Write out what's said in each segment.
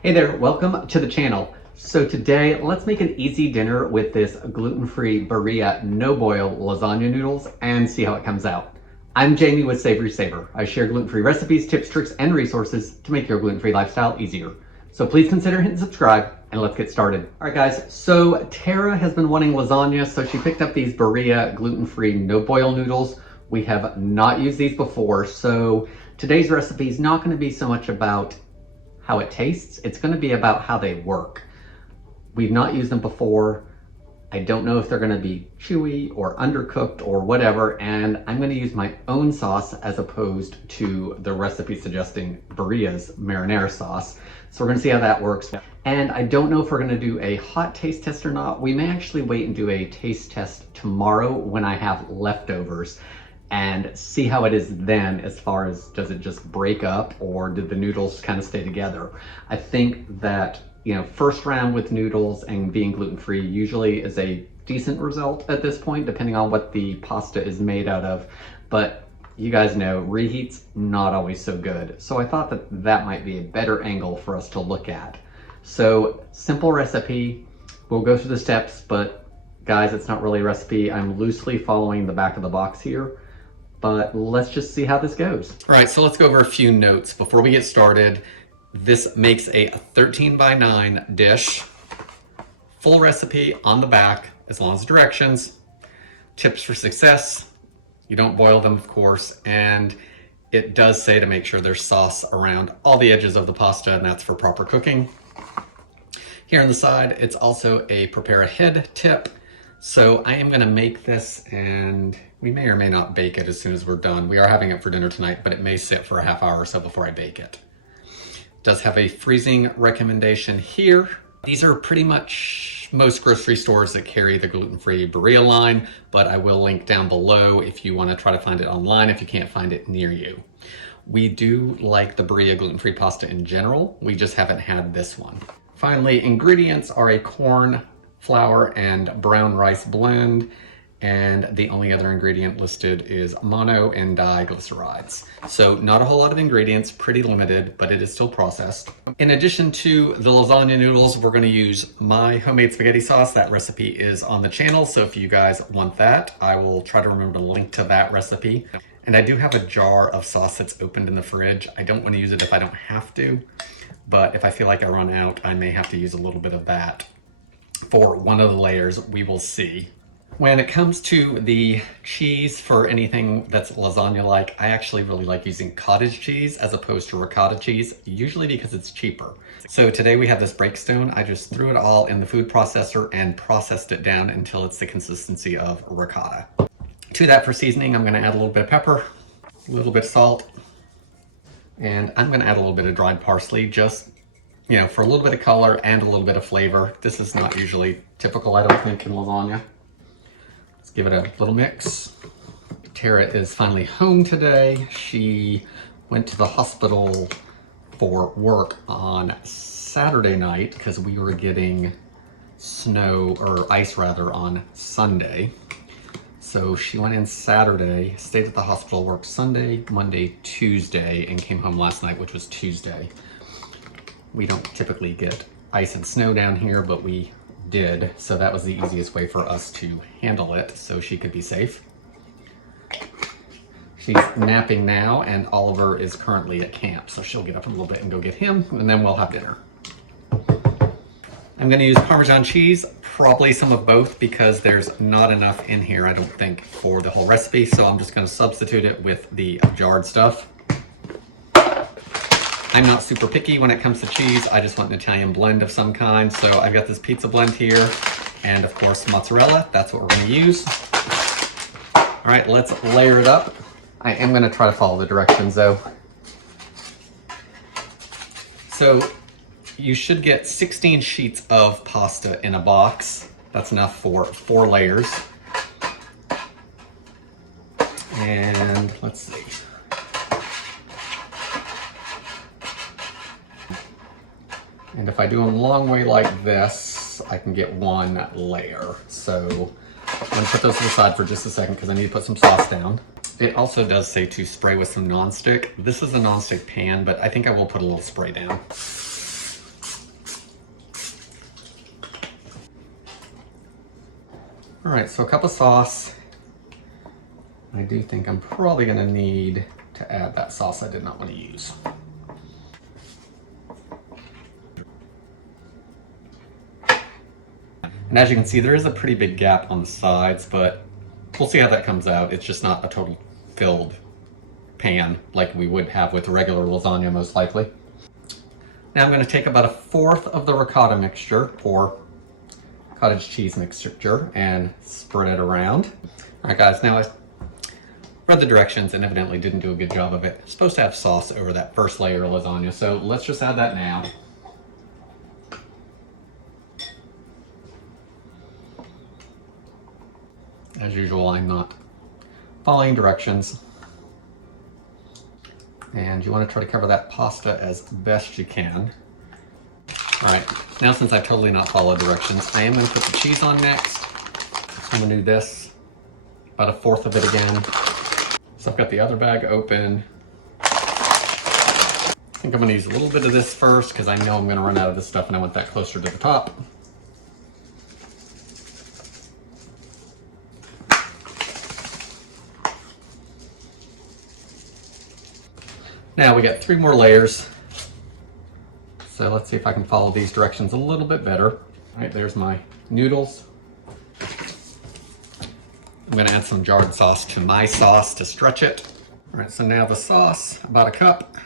Hey there, welcome to the channel. So today, let's make an easy dinner with this gluten-free Barilla no-boil lasagna noodles and see how it comes out. I'm Jamie with SavorySaver. I share gluten-free recipes, tips, tricks, and resources to make your gluten-free lifestyle easier. So please consider hitting subscribe and let's get started. All right guys, so Tara has been wanting lasagna, so she picked up these Barilla gluten-free no-boil noodles. We have not used these before, so today's recipe is not going to be so much about how it tastes, it's going to be about how they work. We've not used them before. I don't know if they're going to be chewy or undercooked or whatever, and I'm going to use my own sauce as opposed to the recipe suggesting Barilla's marinara sauce. So we're going to see how that works. And I don't know if we're going to do a hot taste test or not. We may actually wait and do a taste test tomorrow when I have leftovers and see how it is then, as far as does it just break up or did the noodles kind of stay together. I think that, you know, first round with noodles and being gluten-free usually is a decent result at this point, depending on what the pasta is made out of. But you guys know, reheats, not always so good. So I thought that that might be a better angle for us to look at. So simple recipe, we'll go through the steps, but guys, it's not really a recipe. I'm loosely following the back of the box here. But let's just see how this goes. All right, so let's go over a few notes before we get started. This makes a 13 by 9 dish. Full recipe on the back, as long as directions. Tips for success. You don't boil them, of course, and it does say to make sure there's sauce around all the edges of the pasta, and that's for proper cooking. Here on the side, it's also a prepare ahead tip. So I am gonna make this, and we may or may not bake it as soon as we're done. We are having it for dinner tonight, but it may sit for a half hour or so before I bake it. It does have a freezing recommendation here. These are pretty much most grocery stores that carry the gluten-free Barilla line, but I will link down below if you wanna try to find it online if you can't find it near you. We do like the Barilla gluten-free pasta in general. We just haven't had this one. Finally, ingredients are a corn, flour, and brown rice blend, and the only other ingredient listed is mono and diglycerides. So not a whole lot of ingredients, pretty limited, but it is still processed. In addition to the lasagna noodles, we're gonna use my homemade spaghetti sauce. That recipe is on the channel, so if you guys want that, I will try to remember to link to that recipe. And I do have a jar of sauce that's opened in the fridge. I don't wanna use it if I don't have to, but if I feel like I run out, I may have to use a little bit of that for one of the layers. We will see. When it comes to the cheese for anything that's lasagna-like, I actually really like using cottage cheese as opposed to ricotta cheese, usually because it's cheaper. So today we have this breakstone. I just threw it all in the food processor and processed it down until it's the consistency of ricotta. To that, for seasoning, I'm gonna add a little bit of pepper, a little bit of salt, and I'm gonna add a little bit of dried parsley, just, you know, for a little bit of color and a little bit of flavor. This is not usually typical, I don't think, in lasagna. Let's give it a little mix. Tara is finally home today. She went to the hospital for work on Saturday night because we were getting snow, or ice rather, on Sunday. So she went in Saturday, stayed at the hospital, worked Sunday, Monday, Tuesday, and came home last night, which was Tuesday. We don't typically get ice and snow down here, but we did, so that was the easiest way for us to handle it so she could be safe. She's napping now, and Oliver is currently at camp, so she'll get up in a little bit and go get him, and then we'll have dinner. I'm gonna use Parmesan cheese, probably some of both, because there's not enough in here, I don't think, for the whole recipe, so I'm just gonna substitute it with the jarred stuff. I'm not super picky when it comes to cheese. I just want an Italian blend of some kind. So I've got this pizza blend here, and of course mozzarella. That's what we're gonna use. All right, let's layer it up. I am gonna try to follow the directions though. So you should get 16 sheets of pasta in a box. That's enough for 4 layers. And let's see. And if I do them a long way like this, I can get 1 layer. So I'm gonna put those to the side for just a second because I need to put some sauce down. It also does say to spray with some nonstick. This is a nonstick pan, but I think I will put a little spray down. All right, so a cup of sauce. I do think I'm probably gonna need to add that sauce I did not want to use. And as you can see, there is a pretty big gap on the sides, but we'll see how that comes out. It's just not a total filled pan like we would have with regular lasagna, most likely. Now I'm going to take about 1/4 of the ricotta mixture, or cottage cheese mixture, and spread it around. All right, guys, now I read the directions and evidently didn't do a good job of it. It's supposed to have sauce over that first layer of lasagna, so let's just add that now. As usual, I'm not following directions. And you want to try to cover that pasta as best you can. All right, now since I've totally not followed directions, I am going to put the cheese on next. So I'm going to do this, about 1/4 of it again. So I've got the other bag open. I think I'm going to use a little bit of this first because I know I'm going to run out of this stuff and I want that closer to the top. Now we got 3 more layers. So let's see if I can follow these directions a little bit better. All right, there's my noodles. I'm gonna add some jarred sauce to my sauce to stretch it. All right, so now the sauce, about 1 cup.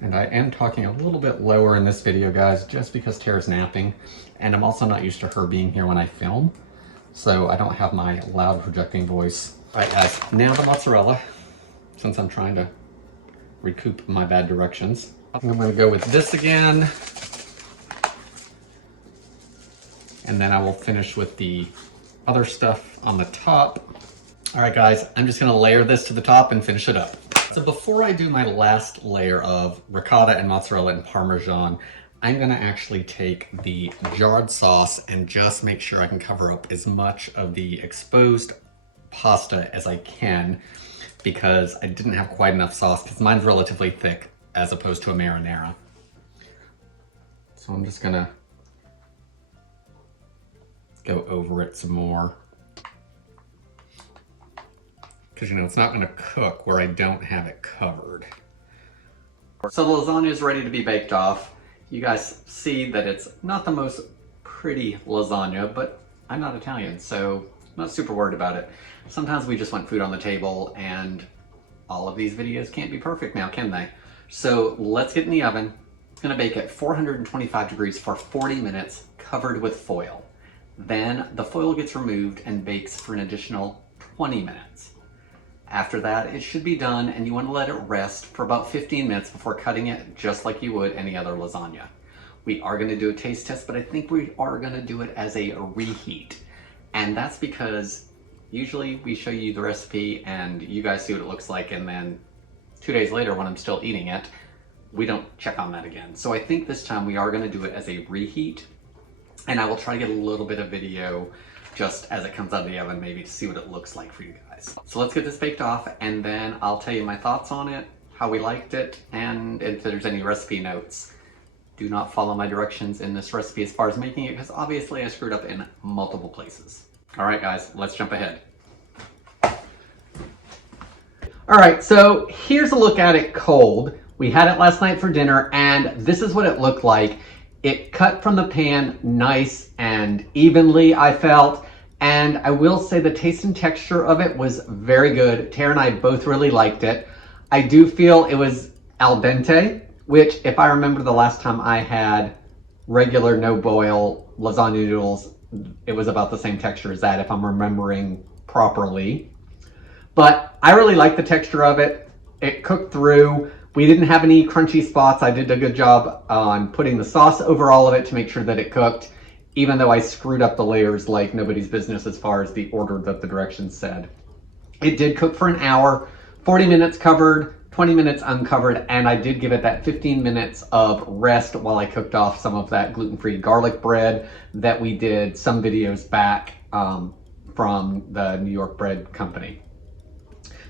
And I am talking a little bit lower in this video, guys, just because Tara's napping. And I'm also not used to her being here when I film. So I don't have my loud projecting voice. All right, guys, now the mozzarella, since I'm trying to recoup my bad directions. I'm going to go with this again. And then I will finish with the other stuff on the top. All right, guys, I'm just going to layer this to the top and finish it up. So before I do my last layer of ricotta and mozzarella and Parmesan, I'm going to actually take the jarred sauce and just make sure I can cover up as much of the exposed pasta as I can, because I didn't have quite enough sauce because mine's relatively thick as opposed to a marinara. So I'm just gonna go over it some more, because you know it's not gonna cook where I don't have it covered. So the lasagna is ready to be baked off. You guys see that it's not the most pretty lasagna, but I'm not Italian, so I'm not super worried about it. Sometimes we just want food on the table, and all of these videos can't be perfect now, can they? So let's get in the oven. It's gonna bake at 425 degrees for 40 minutes, covered with foil. Then the foil gets removed and bakes for an additional 20 minutes. After that, it should be done, and you want to let it rest for about 15 minutes before cutting it, just like you would any other lasagna. We are gonna do a taste test, but I think we are gonna do it as a reheat. And that's because usually we show you the recipe and you guys see what it looks like, and then 2 days later when I'm still eating it, we don't check on that again. So I think this time we are gonna do it as a reheat, and I will try to get a little bit of video just as it comes out of the oven, maybe to see what it looks like for you guys. So let's get this baked off, and then I'll tell you my thoughts on it, how we liked it, and if there's any recipe notes. Do not follow my directions in this recipe as far as making it, because obviously I screwed up in multiple places. All right, guys, let's jump ahead. All right, so here's a look at it cold. We had it last night for dinner, and this is what it looked like. It cut from the pan nice and evenly, I felt. And I will say the taste and texture of it was very good. Tara and I both really liked it. I do feel it was al dente, which, if I remember the last time I had regular no-boil lasagna noodles, it was about the same texture as that, if I'm remembering properly. But I really like the texture of it. It cooked through. We didn't have any crunchy spots. I did a good job on putting the sauce over all of it to make sure that it cooked, even though I screwed up the layers like nobody's business as far as the order that the directions said. It did cook for an hour, 40 minutes covered, 20 minutes uncovered, and I did give it that 15 minutes of rest while I cooked off some of that gluten-free garlic bread that we did some videos back from the New York Bread Company.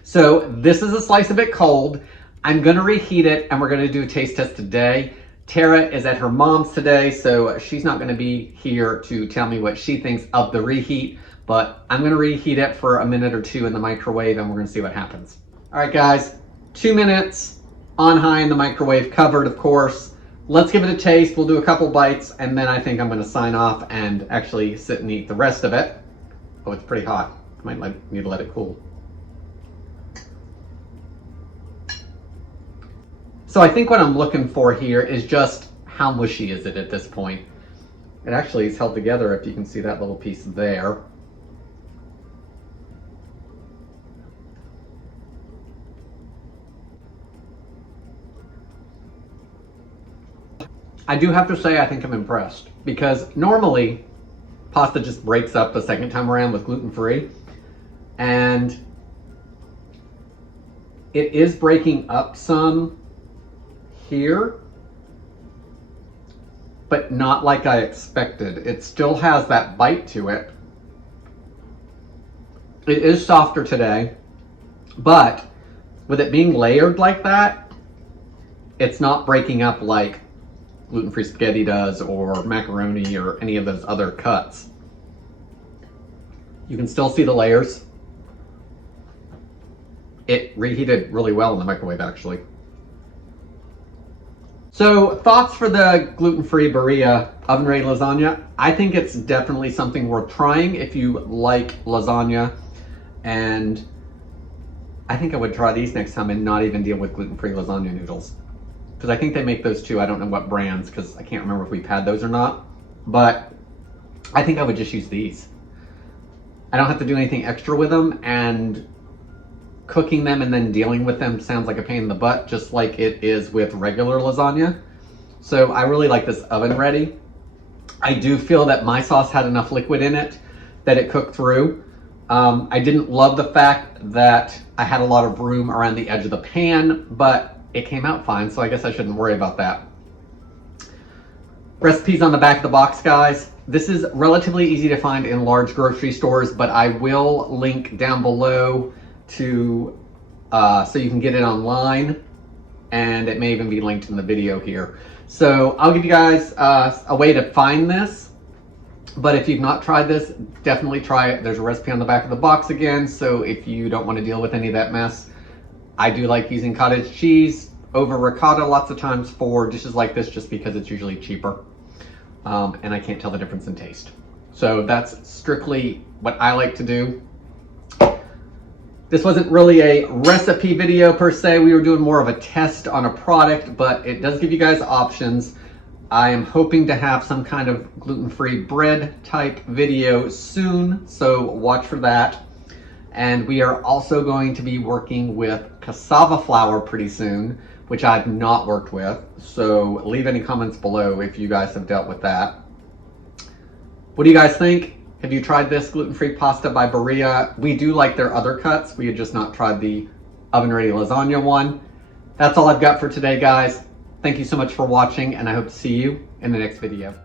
So this is a slice of it cold. I'm gonna reheat it, and we're gonna do a taste test today. Tara is at her mom's today, so she's not gonna be here to tell me what she thinks of the reheat, but I'm gonna reheat it for a minute or two in the microwave and we're gonna see what happens. All right guys, 2 minutes on high in the microwave, covered of course. Let's give it a taste. We'll do a couple bites and then I think I'm gonna sign off and actually sit and eat the rest of it. Oh, it's pretty hot. I might need to let it cool. So I think what I'm looking for here is just how mushy is it at this point. It actually is held together if you can see that little piece there. I do have to say I think I'm impressed because normally pasta just breaks up the second time around with gluten-free, and it is breaking up some here, but not like I expected. It still has that bite to it. It is softer today, but with it being layered like that, it's not breaking up like gluten-free spaghetti does or macaroni or any of those other cuts. You can still see the layers. It reheated really well in the microwave actually. So thoughts for the gluten-free Barilla oven-ready lasagna. I think it's definitely something worth trying if you like lasagna, and I think I would try these next time and not even deal with gluten-free lasagna noodles. Because I think they make those too. I don't know what brands because I can't remember if we've had those or not. But I think I would just use these. I don't have to do anything extra with them, and cooking them and then dealing with them sounds like a pain in the butt, just like it is with regular lasagna. So I really like this oven ready. I do feel that my sauce had enough liquid in it that it cooked through. I didn't love the fact that I had a lot of room around the edge of the pan, but it came out fine, so I guess I shouldn't worry about that. Recipes on the back of the box, guys. This is relatively easy to find in large grocery stores, but I will link down below to so you can get it online, and it may even be linked in the video here. So I'll give you guys a way to find this, but if you've not tried this, definitely try it. There's a recipe on the back of the box again, so if you don't want to deal with any of that mess. I do like using cottage cheese over ricotta lots of times for dishes like this just because it's usually cheaper, and I can't tell the difference in taste. So that's strictly what I like to do. This wasn't really a recipe video per se. We were doing more of a test on a product, but it does give you guys options. I am hoping to have some kind of gluten-free bread type video soon, so watch for that. And we are also going to be working with cassava flour pretty soon, which I've not worked with. So leave any comments below if you guys have dealt with that. What do you guys think? Have you tried this gluten-free pasta by Barilla? We do like their other cuts. We had just not tried the oven-ready lasagna one. That's all I've got for today, guys. Thank you so much for watching, and I hope to see you in the next video.